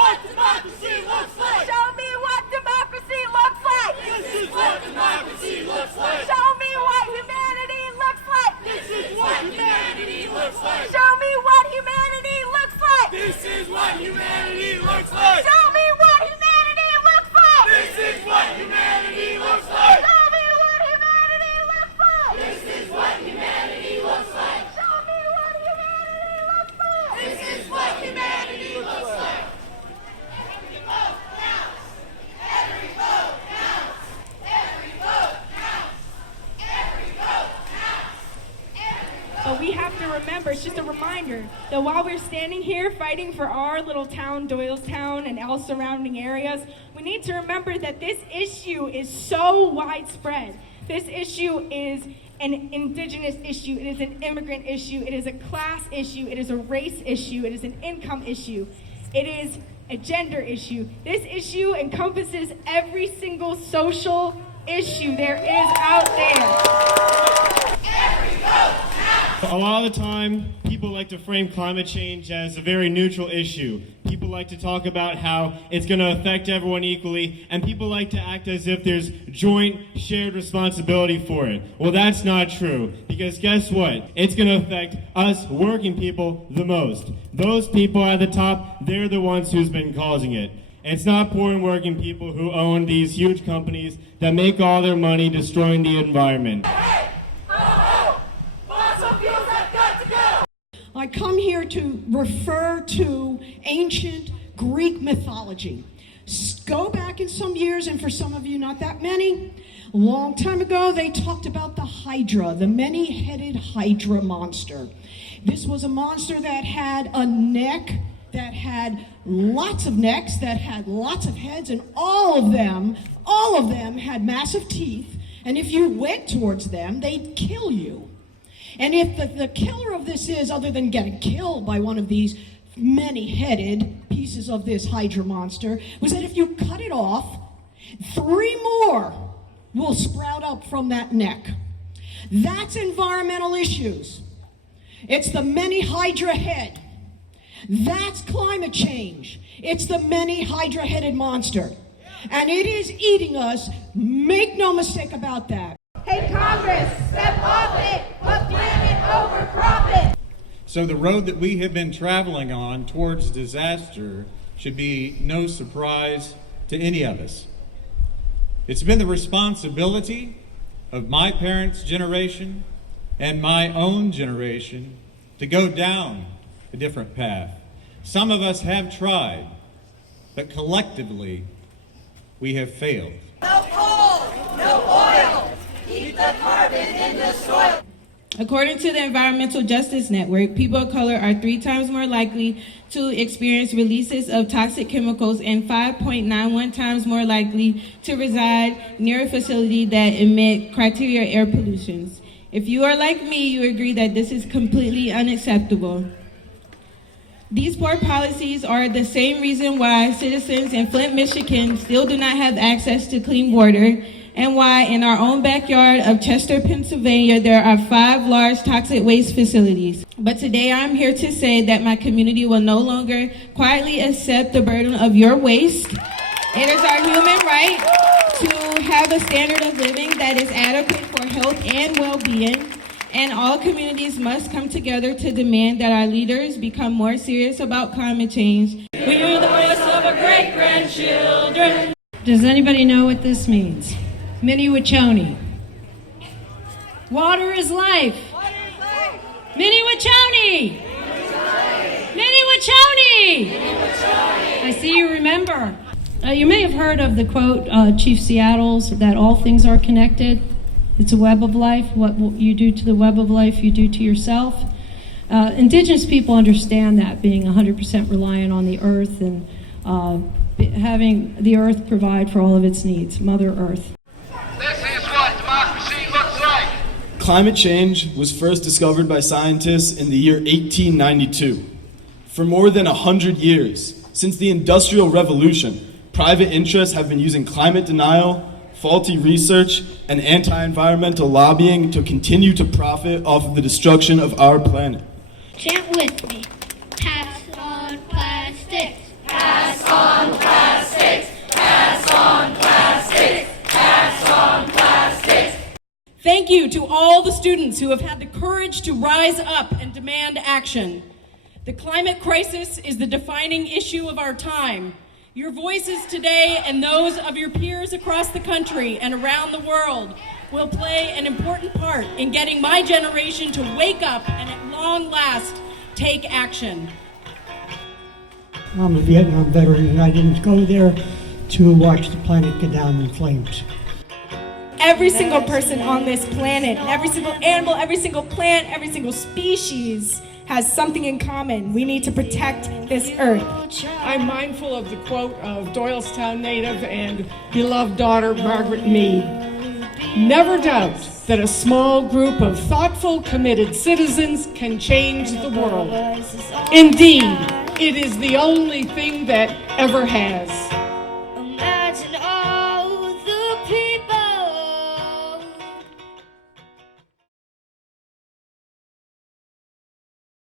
what democracy looks like. Show me what democracy looks like. This is what democracy looks like. Show me what humanity looks like. This is what humanity looks like. Show me what humanity looks like. This is what humanity looks like. Show me what humanity looks like. This is what humanity looks like. Show me what humanity looks like. This is what humanity looks like. Show me what humanity looks like. This is what humanity looks like. Every vote counts. Every vote counts. Every vote counts. Every vote counts. But we have to remember, it's just a reminder, that while we're standing here fighting for our little town, Doylestown, and all surrounding areas, we need to remember that this issue is so widespread. This issue is an indigenous issue, it is an immigrant issue, it is a class issue, it is a race issue, it is an income issue, it is a gender issue. This issue encompasses every single social issue there is out there. Every vote counts. A lot of the time, people like to frame climate change as a very neutral issue. People like to talk about how it's going to affect everyone equally, and people like to act as if there's joint, shared responsibility for it. Well, that's not true, because guess what? It's going to affect us working people the most. Those people at the top, they're the ones who's been causing it. It's not poor and working people who own these huge companies that make all their money destroying the environment. I come here to refer to ancient Greek mythology. Go back in some years, and for some of you not that many, a long time ago they talked about the Hydra, the many-headed Hydra monster. This was a monster that had a neck, that had lots of necks, that had lots of heads, and all of them had massive teeth, and if you went towards them, they'd kill you. And if the killer of this is, other than getting killed by one of these many-headed pieces of this Hydra monster, was that if you cut it off, 3 more will sprout up from that neck. That's environmental issues. It's the many Hydra head. That's climate change. It's the many Hydra-headed monster. And it is eating us. Make no mistake about that. Hey Congress, step off it, put planet over profit. So the road that we have been traveling on towards disaster should be no surprise to any of us. It's been the responsibility of my parents' generation and my own generation to go down a different path. Some of us have tried, but collectively we have failed. No coal, no oil. Keep the carbon in the soil. According to the Environmental Justice Network, people of color are 3 times more likely to experience releases of toxic chemicals and 5.91 times more likely to reside near a facility that emit criteria air pollutions. If you are like me, you agree that this is completely unacceptable. These poor policies are the same reason why citizens in Flint, Michigan still do not have access to clean water, and why in our own backyard of Chester, Pennsylvania, there are 5 large toxic waste facilities. But today I'm here to say that my community will no longer quietly accept the burden of your waste. It is our human right to have a standard of living that is adequate for health and well-being, and all communities must come together to demand that our leaders become more serious about climate change. We are the voice of our great-grandchildren. Does anybody know what this means? Minnie-Wachoni. Water is life. Minnie-Wachoni. Minnie-Wachoni. I see you remember. You may have heard of the quote, Chief Seattle's, that all things are connected. It's a web of life. What you do to the web of life, you do to yourself. Indigenous people understand that, being 100% reliant on the earth and having the earth provide for all of its needs, Mother Earth. This is what democracy looks like. Climate change was first discovered by scientists in the year 1892. For more than 100 years, since the Industrial Revolution, private interests have been using climate denial, faulty research, and anti-environmental lobbying to continue to profit off of the destruction of our planet. Chant with me. Pass on plastics. Pass on plastics. Pass on plastics. Pass on plastics. Thank you to all the students who have had the courage to rise up and demand action. The climate crisis is the defining issue of our time. Your voices today and those of your peers across the country and around the world will play an important part in getting my generation to wake up and at long last take action. I'm a Vietnam veteran and I didn't go there to watch the planet go down in flames. Every single person on this planet, every single animal, every single plant, every single species has something in common. We need to protect this earth. I'm mindful of the quote of Doylestown native and beloved daughter Margaret Mead. Never doubt that a small group of thoughtful, committed citizens can change the world. Indeed, it is the only thing that ever has.